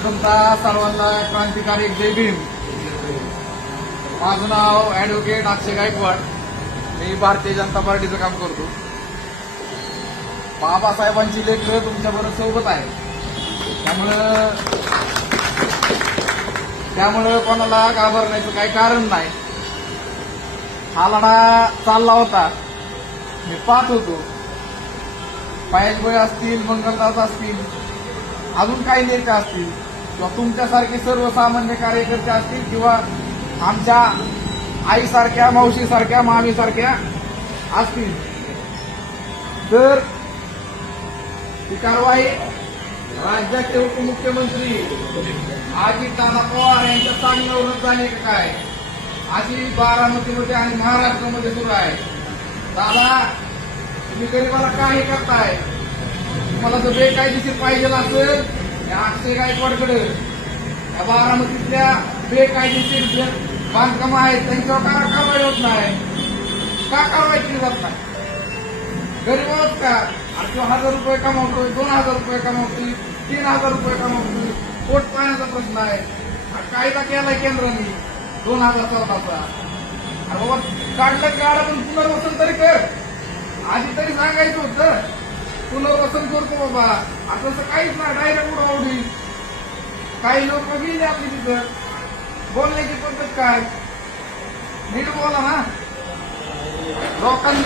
प्रथमतः सर्वांना क्रांतिकारी जय भीम. माझं नाव ऍडव्होकेट अक्षय गायकवाड. मी भारतीय जनता पार्टीचं काम करतो. बाबासाहेबांची लेकरं तुमच्याबरोबर सोबत आहे. त्यामुळं कोणाला घाबरण्याचं काही कारण नाही. हा लढा चालला होता, मी पाहत होतो. पायजबळ असतील, मंगलदास असतील, अजून काही नेते असतील किंवा तुमच्यासारखे सर्वसामान्य कार्यकर्ते असतील किंवा आमच्या आईसारख्या, मावशीसारख्या, मामीसारख्या असतील, तर ही कारवाई राज्याचे उपमुख्यमंत्री अजितदादा पवार यांच्या सांगण्यावरून झाली का काय, अशी बारामतीमध्ये आणि महाराष्ट्रामध्ये सुरू आहे. दादा, तुम्ही गरीबाला काही करताय? तुम्हाला जर बेकायदेशीर पाहिजे असेल या अक्षय गायकवाडकडे, या बारामतीतल्या बेकायदेशीर बांधकामं आहेत त्यांच्यावर का कारवाई होत नाही? का कारवाई केली जात नाही? गरीब आहोत का? आणि तो 1,000 रुपये कमावतोय, 2,000 रुपये कमावतोय, 3,000 रुपये कमावतोय, पोट पाण्याचा प्रश्न आहे. कायदा केलाय केंद्राने 2014चा. अरे बाबा, काढलं गाडा पण पुनर्वसन तरी कर. आधी तरी सांगायचं होतं पुनर्वसन करतो बाबा. आता तसं काहीच नाही, डायरेक्ट उडवली. काही लोक गेले आपली तिथं. बोलण्याची पद्धत काय? नीट बोला ना. लोकांनी